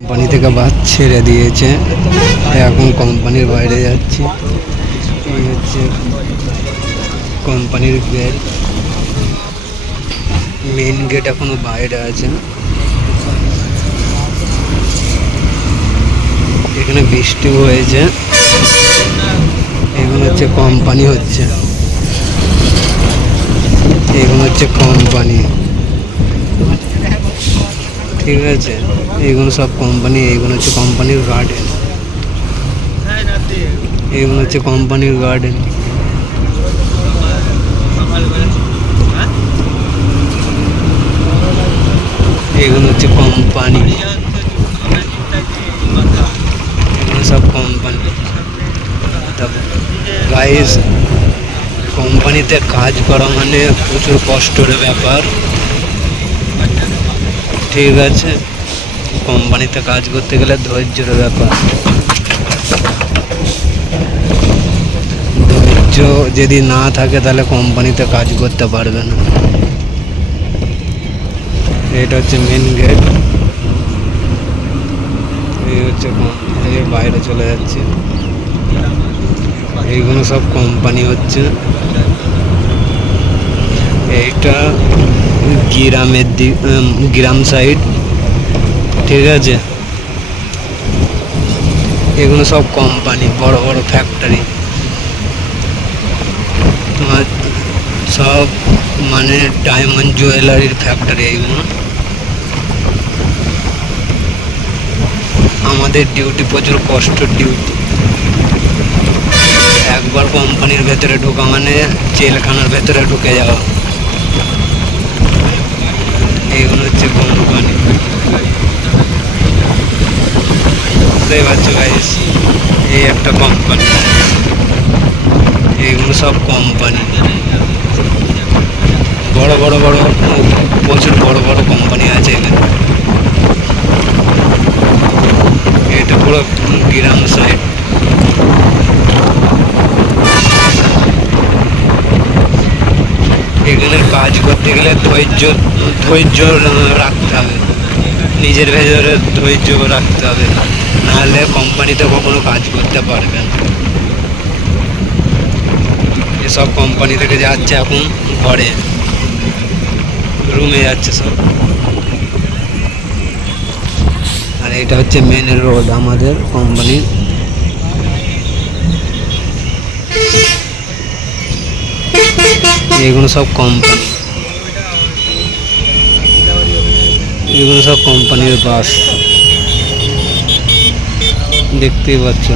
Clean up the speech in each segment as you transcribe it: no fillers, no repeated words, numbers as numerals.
Company থেকে বাস ছেড়ে দিয়েছে, এখন কোম্পানির বাইরে যাচ্ছি। এই হচ্ছে কোম্পানির গেট, মেইন গেট এখনো বাইরে আছে। এখানে বৃষ্টিও হয়েছে। এগুলো হচ্ছে কোম্পানি, এগুলো হচ্ছে কোম্পানি, ঠিক আছে। এইগুলো সব কোম্পানি, এইগুলো হচ্ছে কোম্পানির গার্ডেন, এইগুলো হচ্ছে কোম্পানির গার্ডেন। এগুলো হচ্ছে কোম্পানি, এগুলো সব কোম্পানি। গাইস, কোম্পানিতে কাজ করা মানে প্রচুর কষ্টের ব্যাপার, ঠিক আছে। কোম্পানিতে কাজ করতে গেলে ধৈর্যের ব্যাপার। ধৈর্য যদি না থাকে তাহলে কোম্পানিতে কাজ করতে পারবে না। এটা হচ্ছে মেন গেট। এই হচ্ছে কোম্পানি, বাইরে চলে যাচ্ছে। এইগুলো সব কোম্পানি হচ্ছে। এইটা গ্রামের দিক, গ্রাম সাইড, ঠিক আছে। এগুলো সব কোম্পানি, বড় বড় ফ্যাক্টরি, তোমার সব মানে ডায়মন্ড জুয়েলারির ফ্যাক্টরি এইগুলো। আমাদের ডিউটি প্রচুর কষ্টের ডিউটি। একবার কোম্পানির ভেতরে ঢোকা মানে জেলখানার ভেতরে ঢুকে যাওয়া। এইগুলো হচ্ছে কোম্পানি, বুঝতেই পারছো গাইস। এই একটা কোম্পানি, এইগুলো সব কোম্পানি, বড় বড় বড় প্রচুর বড় বড় কোম্পানি আছে এখানে। এটা পুরো গ্রাম সাইড। এখানে কাজ করতে গেলে ধৈর্য রাখতে হবে, নিজের ভেতরে ধৈর্য রাখতে হবে, নাহলে কোম্পানিতে কখনো কাজ করতে পারবে না। এসব কোম্পানি থেকে যাচ্ছে এখন ঘরে, রুমে যাচ্ছে সব। আর এটা হচ্ছে মেন রোড আমাদের কোম্পানির। এগুলো সব কোম্পানি, এগুলো সব কোম্পানির বাস, দেখতেই পাচ্ছ।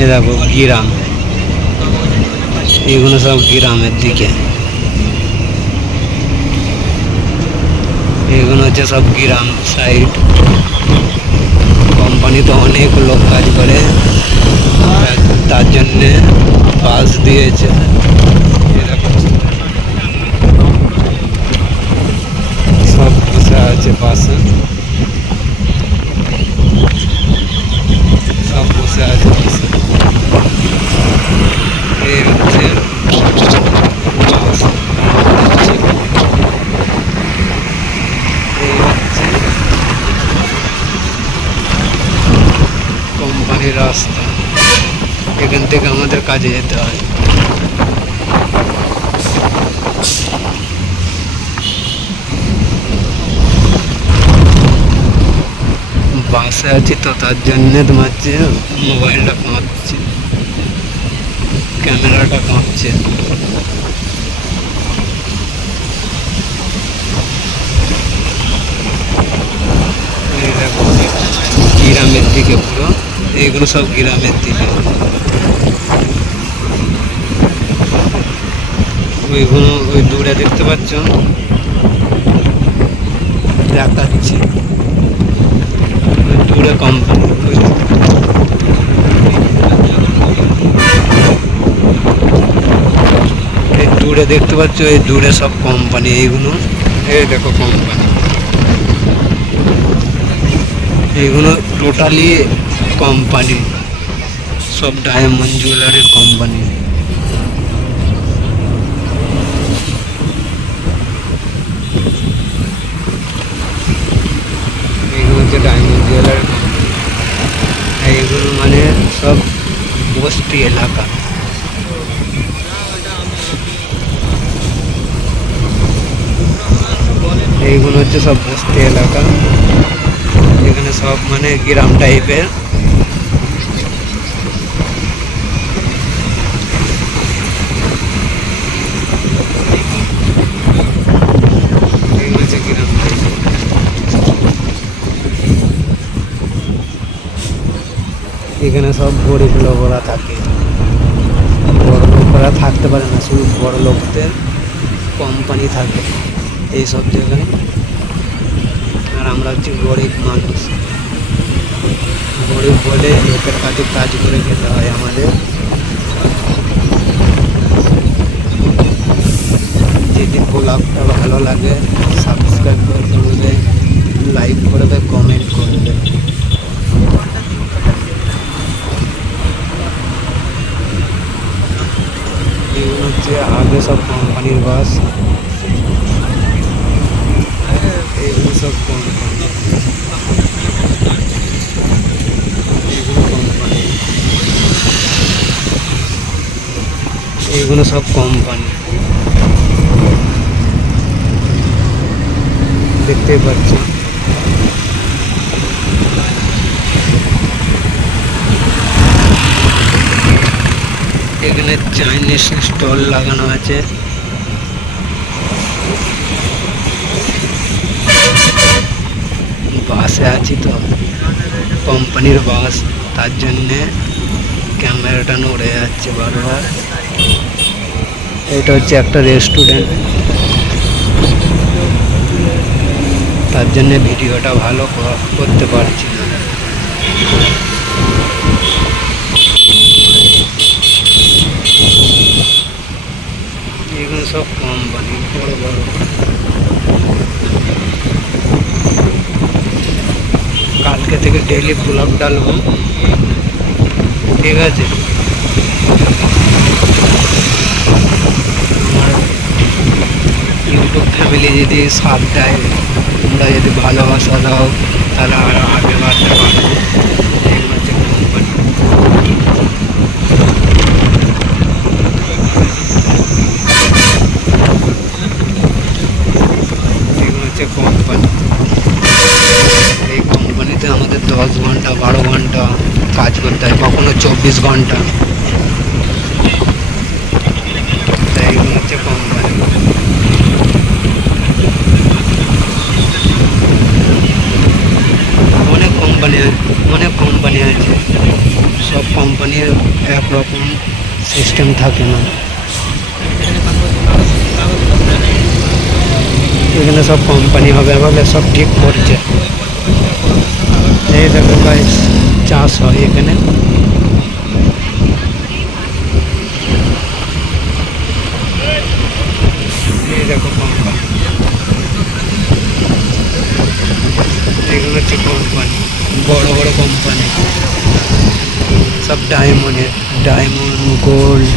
এ দেখো গ্রাম, এগুলো সব গ্রামের দিকে, এগুলো হচ্ছে সব গ্রাম সাইড। কোম্পানিতে অনেক লোক কাজ করে, তার জন্যে বাস দিয়েছে। সব বসে আছে বাসে, সব বসে আছে বাসে। এই হচ্ছে বাস, এই হচ্ছে কোম্পানির রাস্তা। এখান থেকে আমাদের কাজে যেতে হয়। বাসে আছি তো তার জন্যে তোমার হচ্ছে মোবাইলটা কাঁপছে, ক্যামেরাটা কাঁপছে। এই দেখো গ্রামের দিকে পুরো, এইগুলো সব গ্রামের দিকে। ওইগুলো ওই দূরে দেখতে পাচ্ছ, দেখাচ্ছি দূরে কোম্পানি। এই দূরে দেখতে পাচ্ছ, এই দূরে সব কোম্পানি। এইগুলো এই দেখো কোম্পানি, এইগুলো টোটালি কোম্পানি, সব ডায়মন্ড জুয়েলারির কোম্পানি। এই হচ্ছে ডায়মন্ড জুয়েলারি কোম্পানি। এইগুলো মানে সব বস্তি এলাকা। এইগুলো হচ্ছে সব বস্তি এলাকা, এখানে সব মানে গ্রাম টাইপের। এগুলো হচ্ছে গ্রাম টাইপের। এখানে সব গরিব লোকরা থাকে, বড় লোকরা থাকতে পারে না, শুধু বড় লোকদের কোম্পানি থাকে এইসব জায়গায়। আর আমরা হচ্ছে গরিব মানুষ, গরিব বলে লোকের কাছে কাজ করে খেতে হয় আমাদের। যদি ব্লগটা ভালো লাগে সাবস্ক্রাইব করবে, লাইক করবে, কমেন্ট করবে। এগুলো হচ্ছে আগে সব কোম্পানির বাস, এগুলো সব কোম্পানি, এগুলো কোম্পানি, এগুলো সব কোম্পানি দেখতে পাচ্ছি। এখানে চাইনিজ স্টল লাগানো আছে। বাসে আছি তো, কোম্পানির বাস, তার জন্যে ক্যামেরাটা নড়ে যাচ্ছে বারবার। এটা হচ্ছে একটা রেস্টুরেন্ট, তার জন্যে ভিডিওটা ভালো করতে পারছি না। এগুলো সব কোম্পানি বড় বড়। কালকে থেকে ডেইলি ব্লগ ডালবো, ঠিক আছে? আমার ইউটিউব ফ্যামিলি যদি সাথ দেয়, তোমরা যদি ভালোবাসা দাও, তাহলে আরও আগে বাড়তে পারবো। এগুলো হচ্ছে কোম্পানি। এগুলো হচ্ছে কোম্পানি। এই কোম্পানিতে আমাদের 10 ঘন্টা 12 ঘন্টা কাজ করতে হয়, কখনো 24 ঘন্টা। তাই এগুলো হচ্ছে কোম্পানি। অনেক কোম্পানি আছে, সব কোম্পানির একরকম সিস্টেম থাকে না। এখানে সব কোম্পানি হবে বলে সব ঠিক করছে। এই দেখো গাইস, চাষ হয় এখানে। এই দেখো কোম্পানি, এগুলো হচ্ছে কোম্পানি, বড় বড় কোম্পানি, সব ডায়মন্ড গোল্ড